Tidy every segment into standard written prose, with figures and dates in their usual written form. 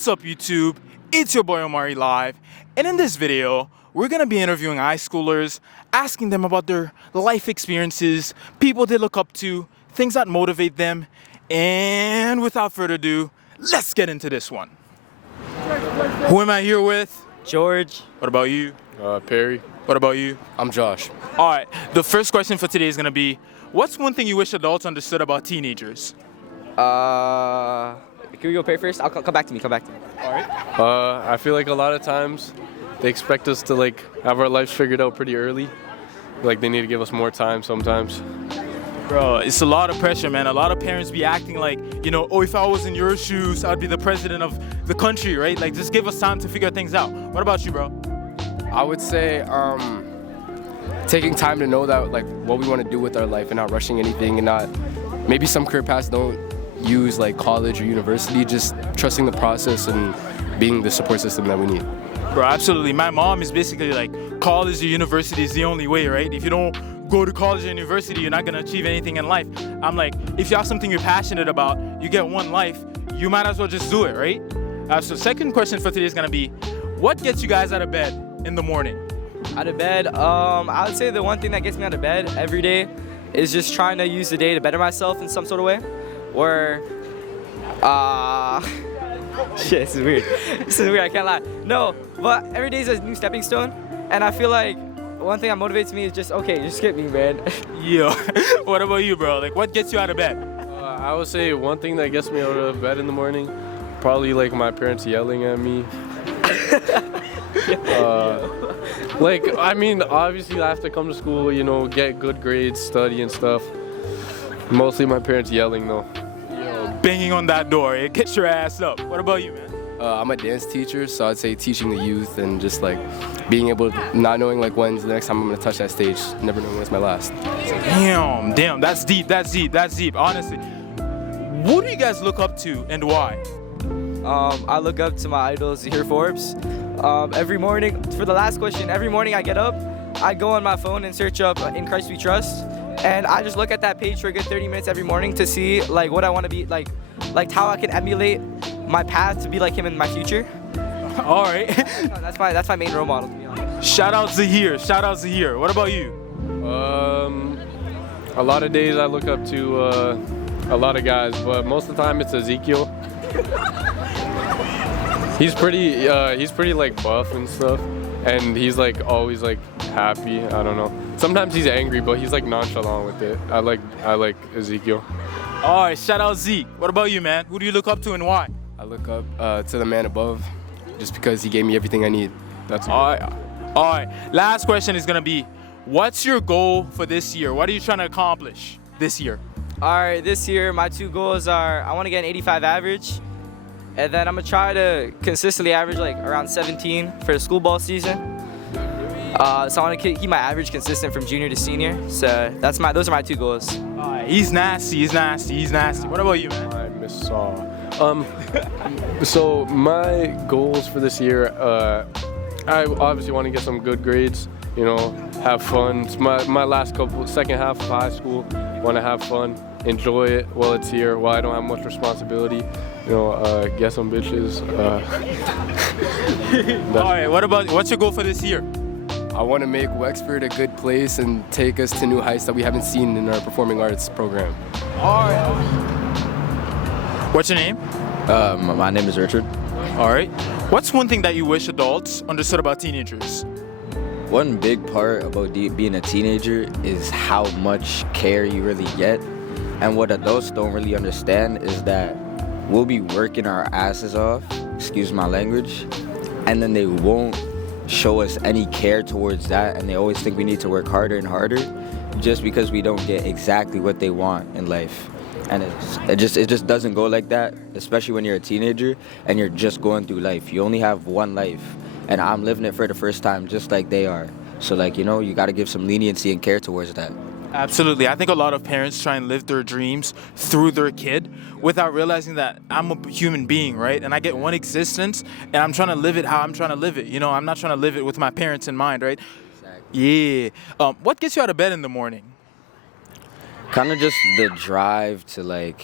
What's up, YouTube? It's your boy Omari Live, and in this video, we're gonna be interviewing high schoolers, asking them about their life experiences, people they look up to, things that motivate them, and without further ado, let's get into this one. Who am I here with? George. What about you? Perry. What about you? I'm Josh. All right, the first question for today is gonna be, what's one thing you wish adults understood about teenagers? Can we go Perry first? I'll come back to me. Come back to me. All right. I feel like a lot of times they expect us to have our lives figured out pretty early. Like they need to give us more time sometimes. Bro, it's a lot of pressure, man. A lot of parents be acting like, oh, if I was in your shoes, I'd be the president of the country, right? Like, just give us time to figure things out. What about you, bro? I would say taking time to know that what we want to do with our life and not rushing anything, and not maybe some career paths don't use college or university, just trusting the process and being the support system that we need. Bro, absolutely. My mom is basically like, college or university is the only way, right? If you don't go to college or university, you're not gonna achieve anything in life. I'm like, if you have something you're passionate about, you get one life, you might as well just do it, right? So second question for today is gonna be, what gets you guys out of bed in the morning? Out of bed, I would say the one thing that gets me out of bed every day is just trying to use the day to better myself in some sort of way. Or, shit, this is weird. This is weird, I can't lie. No, but every day is a new stepping stone, and I feel like one thing that motivates me is just skip me, man. Yo, what about you, bro? Like, what gets you out of bed? I would say one thing that gets me out of bed in the morning, probably my parents yelling at me. Obviously I have to come to school, get good grades, study and stuff. Mostly my parents yelling though. Yo, banging on that door, get your ass up. What about you, man? I'm a dance teacher, so I'd say teaching the youth and just being able to, not knowing when's the next time I'm gonna touch that stage, never knowing when it's my last. Damn, that's deep, honestly. What do you guys look up to and why? I look up to my idols, here Forbes. Every morning, for the last question, every morning I get up, I go on my phone and search up In Christ We Trust, and I just look at that page for a good 30 minutes every morning to see what I want to be, how I can emulate my path to be like him in my future. All right. That's my main role model, to be honest. Shout out Zahir. What about you? A lot of days I look up to a lot of guys, but most of the time it's Ezekiel. He's pretty buff and stuff, and he's always happy. I don't know. Sometimes he's angry, but he's nonchalant with it. I like Ezekiel. All right, shout out Zeke. What about you, man? Who do you look up to and why? I look up to the man above, just because he gave me everything I need. That's all right. Last question is gonna be, what's your goal for this year? What are you trying to accomplish this year? All right, this year my two goals are I want to get an 85 average, and then I'm gonna try to consistently average around 17 for the school ball season. So I want to keep my average consistent from junior to senior. So those are my two goals. He's nasty. What about you, man? I miss Saw. So my goals for this year, I obviously want to get some good grades. Have fun. It's my last second half of high school. Want to have fun, enjoy it while it's here, while I don't have much responsibility. Get some bitches. All right. What's your goal for this year? I want to make Wexford a good place and take us to new heights that we haven't seen in our performing arts program. All right. What's your name? My name is Richard. All right. What's one thing that you wish adults understood about teenagers? One big part about being a teenager is how much care you really get. And what adults don't really understand is that we'll be working our asses off, excuse my language, and then they won't show us any care towards that, and they always think we need to work harder and harder just because we don't get exactly what they want in life. And it just doesn't go like that, especially when you're a teenager and you're just going through life. You only have one life, and I'm living it for the first time just like they are. So you got to give some leniency and care towards that. Absolutely. I think a lot of parents try and live their dreams through their kid without realizing that I'm a human being, right? And I get one existence, and I'm trying to live it how I'm trying to live it. I'm not trying to live it with my parents in mind, right? Exactly. Yeah. What gets you out of bed in the morning? Kind of just the drive to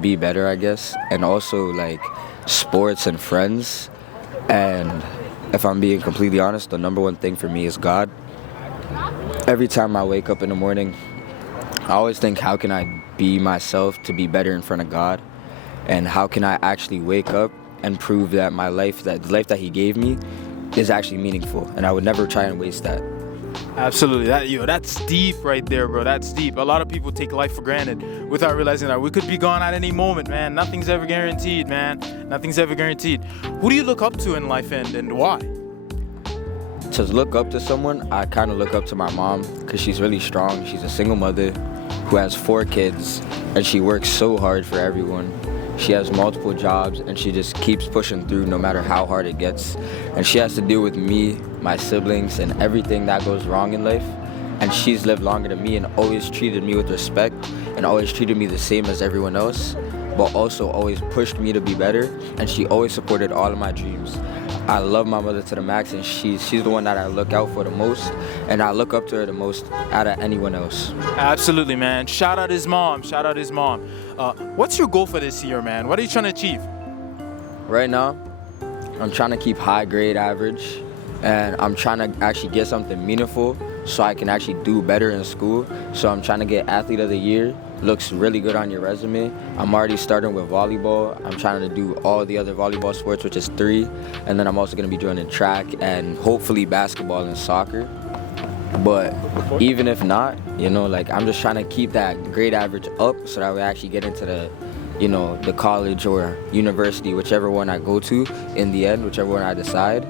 be better, I guess, and also sports and friends. And if I'm being completely honest, the number one thing for me is God. Every time I wake up in the morning, I always think, how can I be myself to be better in front of God? And how can I actually wake up and prove that my life, that the life that He gave me, is actually meaningful? And I would never try and waste that. Absolutely. That's deep right there, bro. That's deep. A lot of people take life for granted without realizing that we could be gone at any moment, man. Nothing's ever guaranteed, man. Nothing's ever guaranteed. Who do you look up to in life, and why? To look up to someone, I kind of look up to my mom because she's really strong. She's a single mother who has 4 kids, and she works so hard for everyone. She has multiple jobs, and she just keeps pushing through no matter how hard it gets. And she has to deal with me, my siblings, and everything that goes wrong in life. And she's lived longer than me and always treated me with respect and always treated me the same as everyone else, but also always pushed me to be better. And she always supported all of my dreams. I love my mother to the max, and she's the one that I look out for the most, and I look up to her the most out of anyone else. Absolutely, man. Shout out his mom. Shout out his mom. What's your goal for this year, man? What are you trying to achieve? Right now, I'm trying to keep high grade average, and I'm trying to actually get something meaningful so I can actually do better in school. So I'm trying to get Athlete of the Year. Looks really good on your resume. I'm already starting with volleyball. I'm trying to do all the other volleyball sports, which is 3. And then I'm also going to be joining track and hopefully basketball and soccer. But even if not, I'm just trying to keep that grade average up so that we actually get into the college or university, whichever one I go to in the end, whichever one I decide.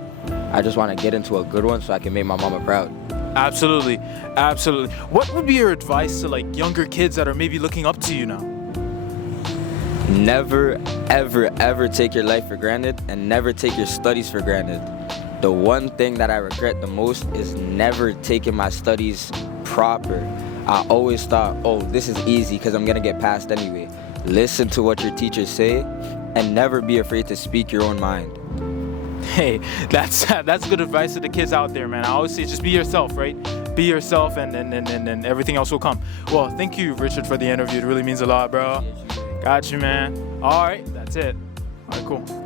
I just want to get into a good one so I can make my mama proud. Absolutely. Absolutely. What would be your advice to younger kids that are maybe looking up to you now? Never, ever, ever take your life for granted, and never take your studies for granted. The one thing that I regret the most is never taking my studies proper. I always thought, this is easy because I'm going to get passed anyway. Listen to what your teachers say, and never be afraid to speak your own mind. Hey, that's good advice to the kids out there, man. I always say just be yourself, right? Be yourself, and everything else will come. Well, thank you, Richard, for the interview. It really means a lot, bro. Got you, man. All right, that's it. All right, cool.